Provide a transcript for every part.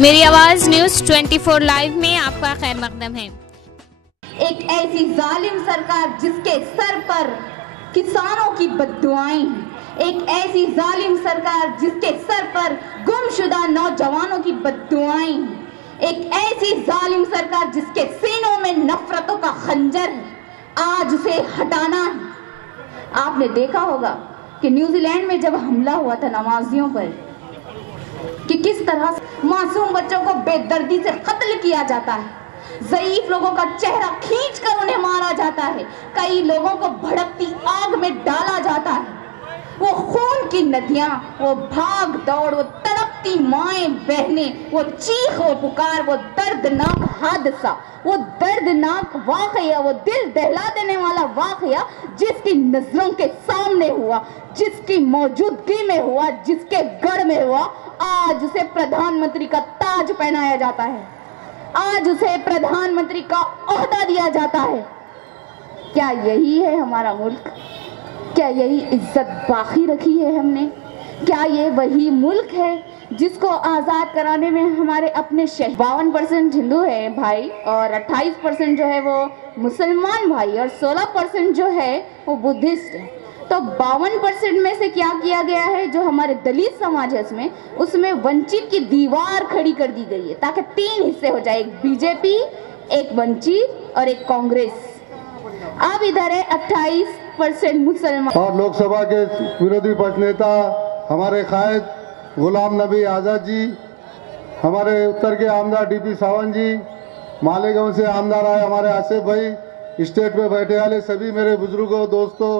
मेरी आवाज news 24 live में आपका खैर मकदम है। एक ऐसी जालिम सरकार जिसके सर पर किसानों की बद्दुआएं हैं, एक ऐसी जालिम सरकार जिसके सर पर गुमशुदा नौजवानों की बद्दुआएं हैं, एक ऐसी जालिम सरकार जिसके सीनों में नफरतों का खंजर है, आज उसे हटाना है। आपने देखा होगा कि न्यूजीलैंड में जब हमला हुआ था नमाजियों पर, कि किस तरह मासूम बच्चों को बेदर्दी से कत्ल किया जाता है, ज़ईफ लोगों का चेहरा खींचकर उन्हें मारा जाता है, कई लोगों को भड़कती आग में डाला जाता है। वो खून की नदियां, वो भाग दौड़, वो तड़पती माएं बहनें, वो चीख, वो पुकार, वो दर्दनाक हादसा, वो दर्दनाक वाकया, वो दिल दहला देने वाला वाकया जिसकी नजरों के सामने हुआ, जिसकी मौजूदगी में हुआ, जिसके गढ़ में हुआ, आज उसे प्रधानमंत्री का ताज पहनाया जाता है, आज उसे प्रधानमंत्री का ओहदा दिया जाता है। क्या यही है हमारा मुल्क? क्या यही इज्जत बाकी रखी है हमने? क्या ये वही मुल्क है जिसको आज़ाद कराने में हमारे अपने 52% हिंदू है भाई, और 28% जो है वो मुसलमान भाई, और 16% जो है वो बुद्धिस्ट है। तो 52% में से क्या किया गया है? जो हमारे दलित समाज है उसमें वंचित की दीवार खड़ी कर दी गई है ताकि 3 हिस्से हो जाए, एक बीजेपी, एक वंचित और एक कांग्रेस। अब इधर है 28% मुसलमान। और लोकसभा के विरोधी पक्ष नेता हमारे कायद गुलाम नबी आज़ाद जी, हमारे उत्तर के आमदार डीपी सावंत जी, मालेगांव से आमदार आए हमारे आसिफ भाई, स्टेट में बैठे वाले सभी मेरे बुजुर्गों, दोस्तों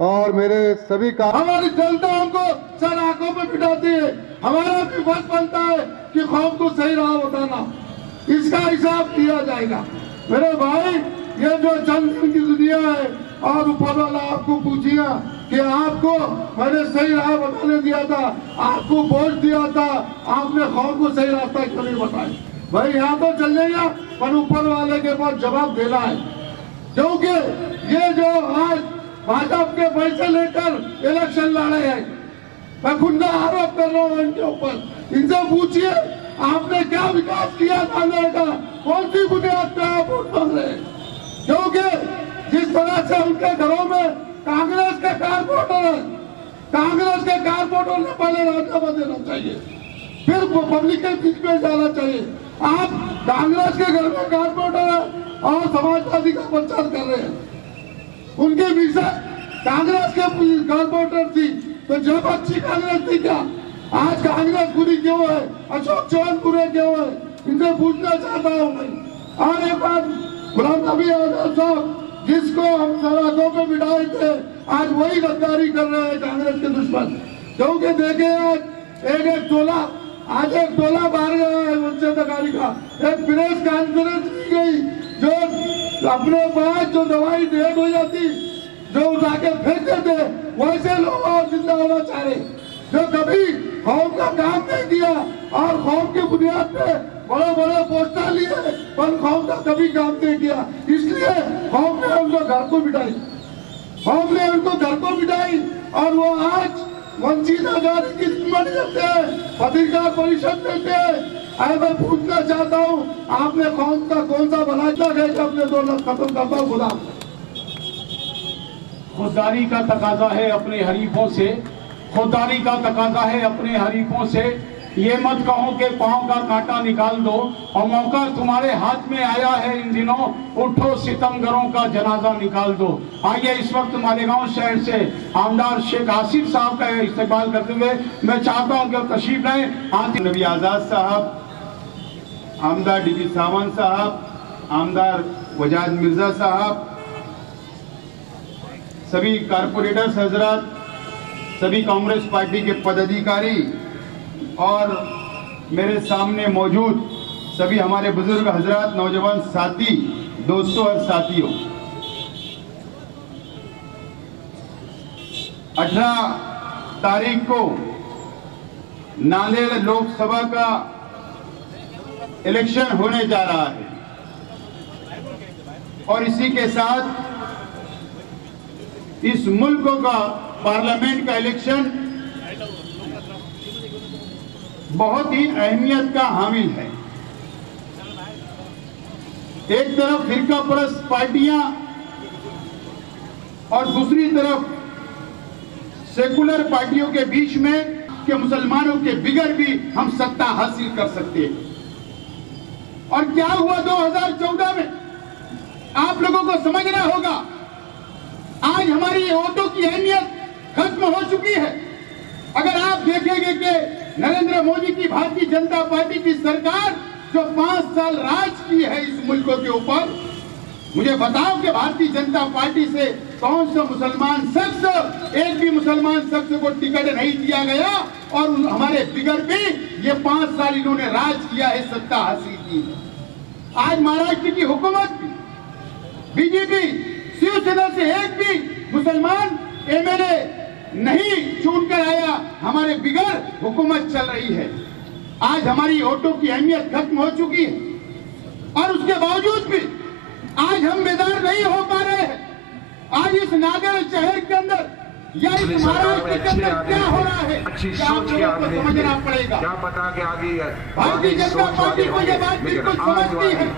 और मेरे सभी का हमारी जनता हमको सर आंखों पे बिठाती है। हमारा भी फर्ज बनता है कि कौम को सही राह बताना, इसका हिसाब दिया जाएगा। मेरे भाई, ये जो चंद दिन की दुनिया है, और ऊपर वाला आपको पूछिएगा कि आपको मैंने सही राह बताने दिया था, आपको बोझ दिया था, आपने कौम को सही रास्ता क्यों नहीं बताया? भाई यहाँ तो चल जाएगा, पर ऊपर वाले के पास जवाब देना है, क्योंकि ये जो आज भाजपा के पैसे लेकर इलेक्शन लड़े हैं, मैं खुदा आरोप कर रहा हूँ इनके ऊपर। इनसे पूछिए आपने क्या विकास किया थाने का, कौन सी बुनियाद पे आप वोट मांग रहे हैं? क्योंकि जिस तरह से उनके घरों में कांग्रेस के कारपोरेटर है, कांग्रेस के कारपोरेटर ने पहले राजीनामा देना चाहिए, फिर पब्लिक के बीच में जाना चाहिए। आप कांग्रेस के घर में कारपोरेटर है और समाजवादी का प्रचार कर रहे हैं। उनके बीच कांग्रेस के कारपोरेटर थी, तो जब अच्छी कांग्रेस थी क्या? आज कांग्रेस बुरी क्यों है? अशोक चौहान बुरे क्यों है? इनसे पूछना चाहता हूँ मैं। और एक बात, गुलाम नबी आज़ाद साहब जिसको हम सराखों पे बिठाए थे, आज वही गद्दारी कर रहे हैं कांग्रेस के दुश्मन। क्योंकि देखे आज एक तोला, आज एक तोला बाहर गया है उनसे तकारी का। एक प्रेस कॉन्फ्रेंस की गई, जो अपने पास जो दवाई डेट हो जाती, जो उठा के फेंकते थे, वैसे लोग और जिंदा होना चाह रहे, जो कभी कौम का काम नहीं किया और कौम की बुनियाद पे बड़े बड़े पोस्टर लिए, पर कौम का कभी काम नहीं किया। इसलिए कौम ने उनको घर को बिठाई, कौम ने उनको घर को बिठाई, और वो आज वंचित आजादी की कीमत देते हैं, पत्रिका परिषद देते हैं। मैं पूछना चाहता हूँ, आपने कौन सा भला किया अपने 2 लाख खत्म करता हूँ? गुलाम खुददारी का तकाजा है अपने हरीफों से, खुददारी का तकाजा है अपने हरीफों से। ये मत कहो कि पांव का कांटा निकाल दो, और मौका तुम्हारे हाथ में आया है इन दिनों, उठो सितमगरों का जनाजा निकाल दो। आइए इस वक्त मालेगांव शहर से आमदार शेख आसिफ साहब का इस्तेमाल करते हुए मैं चाहता हूं कि तशरीफ लाएं। नबी आज़ाद साहब, आमदार डीपी सावंत साहब, आमदार वजाद मिर्जा साहब, सभी कारपोरेटर्स हजरात, सभी कांग्रेस पार्टी के पदाधिकारी और मेरे सामने मौजूद सभी हमारे बुजुर्ग हजरात, नौजवान साथी, दोस्तों और साथियों, 18 तारीख को नांदेड़ लोकसभा का इलेक्शन होने जा रहा है, और इसी के साथ इस मुल्क का पार्लियामेंट का इलेक्शन बहुत ही अहमियत का हामिल है। एक तरफ फिरका परस्त पार्टियां और दूसरी तरफ सेकुलर पार्टियों के बीच में कि मुसलमानों के बिगड़ भी हम सत्ता हासिल कर सकते हैं। और क्या हुआ 2014 में, आप लोगों को समझना होगा। आज हमारी वोटों की अहमियत खत्म हो चुकी है। अगर आप देखेंगे कि नरेंद्र मोदी की भारतीय जनता पार्टी की सरकार जो 5 साल राज की है इस मुल्क के ऊपर, मुझे बताओ कि भारतीय जनता पार्टी से कौन सा मुसलमान शख्स, एक भी मुसलमान शख्स को टिकट नहीं दिया गया और हमारे बिगड़ पे ये 5 साल इन्होंने राज किया है, सत्ता हासिल की है। आज महाराष्ट्र की हुकूमत बीजेपी शिवसेना से एक भी मुसलमान एमएलए नहीं चुनकर आया, हमारे बिगड़ हुकूमत चल रही है। आज हमारी वोटों की अहमियत खत्म हो चुकी है और उसके बावजूद भी आज हम बेदार नहीं हो पा रहे हैं। आज इस नागर शहर के अंदर या इस महाराष्ट्र के अंदर क्या हो रहा है, अच्छी क्या सोच के आदमी समझना पड़ेगा। क्या पता कि आगे भारतीय जनता पार्टी को ये बात बिल्कुल समझती है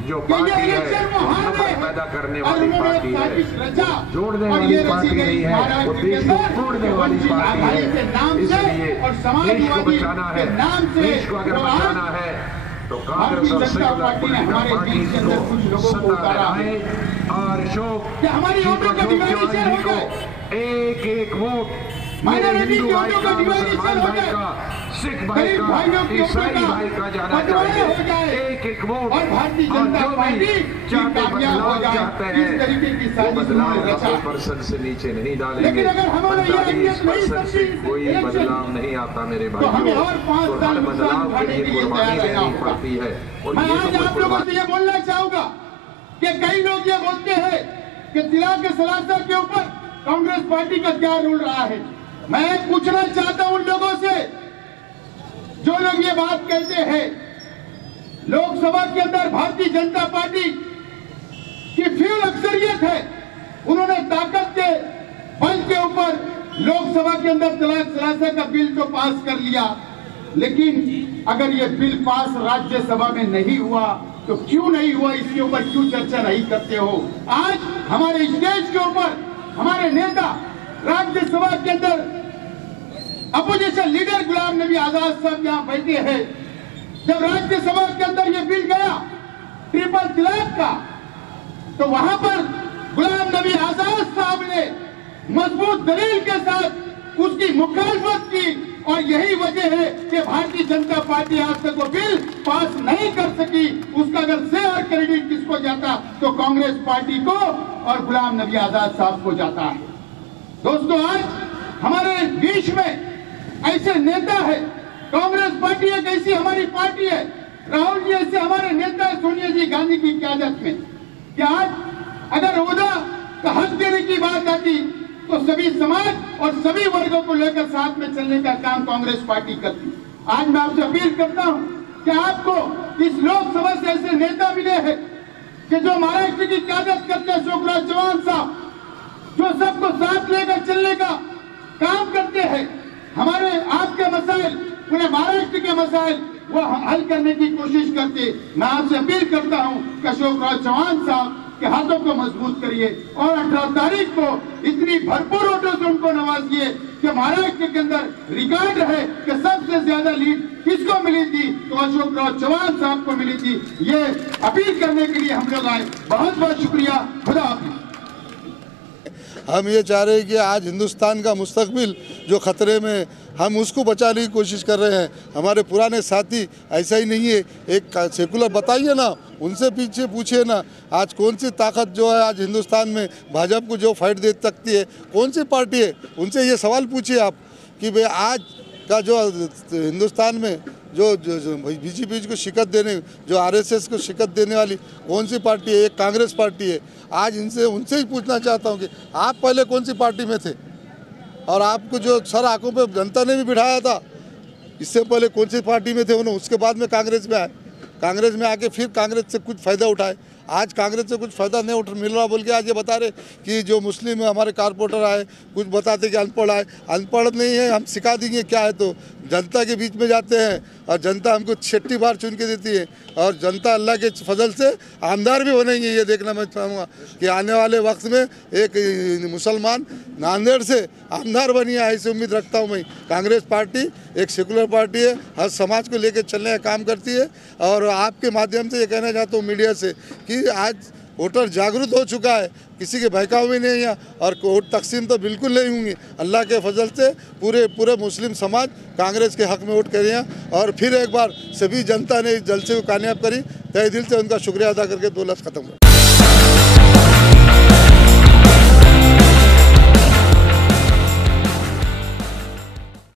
जो कि पार्टी ये है इलेक्शन में हार गए पैदा करने और वाली उन्होंने पार्टी साजिश है, रचा जोड़ने और वाली ये पार्टी रची गई नहीं है, वो महाराष्ट्र के देश को अंदर तोड़ने वाली वंचित पार्टी आघाड़ी के नाम है। से इसलिए और देश को समाजवादी बचाना है, के नाम से देश को अगर वो आज बचाना है तो भारतीय कांग्रेस और जनता सेकुलर पार्टी ने हमारे पार्टी बीच के अंदर को कुछ लोगों को सत्ता में उतारा है आए और कि हमारी वोटों का डिवाइडेशन हो गए, एक एक वोट माइनॉरिटी हिंदू की भाई वोटों का, का डिवाइडेशन मुसलमान हो भाई गए, का, सिख भाई गरीब का, भाइयों की ईसाई वोटों का भाई का जाना बंटवारा हो चाहिए। जाए एक एक वोट और भारतीय जनता पार्टी चाहते कामयाब हो बदलाव जाए, चाहते इस हैं तरीके की वो साजिश बदलाव उन्होंने रचा। 10% से नीचे नहीं डालेंगे। लेकिन अगर हमारा ये अहमियत नहीं 45% से समझी कोई इलेक्शन, बदलाव नहीं आता मेरे तो हमें भाइयों। और 5 तो साल हर नुकसान बदलाव के उठाने लिए के लिए कुर्बानी तैयार रहना देनी होगा। पड़ती है और मैं ये आज तो आप लोगों से ये बोलना चाहूंगा कि कई लोग ये बोलते हैं कि जिला के सलाहकार के ऊपर कांग्रेस पार्टी का क्या रूल रहा है। मैं पूछना चाहता हूं उन लोगों से जो लोग ये बात कहते हैं, लोकसभा के अंदर भारतीय जनता पार्टी की फुल अक्सरियत है, उन्होंने ताकत के बल के ऊपर लोकसभा के अंदर तलाक सलासा का बिल तो पास कर लिया, लेकिन अगर ये बिल पास राज्यसभा में नहीं हुआ तो क्यों नहीं हुआ, इसके ऊपर क्यों चर्चा नहीं करते हो। आज हमारे स्टेज के ऊपर हमारे नेता राज्यसभा के अंदर अपोजिशन लीडर गुलाम नबी आजाद साहब यहाँ बैठे हैं। जब राज्यसभा के अंदर ये बिल गया ट्रिपल तलाक का, तो वहां पर गुलाम नबी आजाद साहब ने मजबूत दलील के साथ उसकी मुखालफत की और यही वजह है कि भारतीय जनता पार्टी आज तक वो बिल पास नहीं कर सकी। उसका अगर श्रेय और क्रेडिट किसको जाता तो कांग्रेस पार्टी को और गुलाम नबी आजाद साहब को जाता है। दोस्तों, आज हमारे बीच में ऐसे नेता है, कांग्रेस पार्टी एक ऐसी हमारी पार्टी है, राहुल जी ऐसे हमारे नेता है सोनिया जी गांधी की क़यादत में, कि आज अगर ओहदा का हक देने की बात आती तो सभी समाज और सभी वर्गों को लेकर साथ में चलने का काम कांग्रेस पार्टी करती। आज मैं आपसे अपील करता हूं कि आपको इस लोकसभा से ऐसे नेता मिले हैं कि जो महाराष्ट्र की क़यादत करते हैं, अशोक चौहान साहब, जो सबको साथ लेकर चलने का काम करते हैं। हमारे आपके मसाइल, पूरे महाराष्ट्र के मसाइल वो हल करने की कोशिश करते। मैं आपसे अपील करता हूं कि अशोक चौहान साहब के हाथों को मजबूत करिए और 18 तारीख को इतनी भरपूर वोटों से उनको नवाजिए कि महाराष्ट्र के अंदर रिकॉर्ड है कि सबसे ज्यादा लीड किसको मिली थी तो अशोक चौहान साहब को मिली थी। ये अपील करने के लिए हम लोग आए। बहुत बहुत शुक्रिया। खुदा हाफिज। हम ये चाह रहे हैं कि आज हिंदुस्तान का मुस्तकबिल जो ख़तरे में, हम उसको बचाने की कोशिश कर रहे हैं। हमारे पुराने साथी ऐसा ही नहीं है, एक सेकुलर बताइए ना, उनसे पीछे पूछिए ना, आज कौन सी ताकत जो है आज हिंदुस्तान में भाजपा को जो फाइट दे सकती है, कौन सी पार्टी है, उनसे ये सवाल पूछिए आप कि भाई आज का जो हिंदुस्तान में जो बीजेपी को शिकस्त देने, जो आरएसएस को शिकस्त देने वाली कौन सी पार्टी है? एक कांग्रेस पार्टी है। आज उनसे ही पूछना चाहता हूँ कि आप पहले कौन सी पार्टी में थे और आपको जो सर आंखों पे जनता ने भी बिठाया था, इससे पहले कौन सी पार्टी में थे उन्होंने, उसके बाद में कांग्रेस में आए, कांग्रेस में आके फिर कांग्रेस से कुछ फ़ायदा उठाए। आज कांग्रेस से कुछ फ़ायदा नहीं मिल रहा बोल के आज ये बता रहे कि जो मुस्लिम है हमारे कारपोरेटर आए, कुछ बताते कि अनपढ़ आए। अनपढ़ नहीं है, हम सिखा देंगे क्या है। तो जनता के बीच में जाते हैं और जनता हमको 6 बार चुन के देती है और जनता अल्लाह के फजल से आमदार भी बनेंगे। ये देखना मैं चाहूँगा कि आने वाले वक्त में एक मुसलमान नांदेड़ से आमदार बनी है, ऐसी उम्मीद रखता हूँ मैं। कांग्रेस पार्टी एक सेकुलर पार्टी है, हर समाज को लेकर चलने का काम करती है। और आपके माध्यम से ये कहना चाहता हूँ मीडिया से कि आज वोटर जागरूक हो चुका है, किसी के बहकाव भी नहीं है और वोट तकसीम तो बिल्कुल नहीं होंगी। अल्लाह के फजल से पूरे मुस्लिम समाज कांग्रेस के हक में वोट कर रहे हैं और फिर एक बार सभी जनता ने इस जलसे को कामयाब करी। तहे दिल से उनका शुक्रिया अदा करके 2 लफ्ज़ खत्म कर।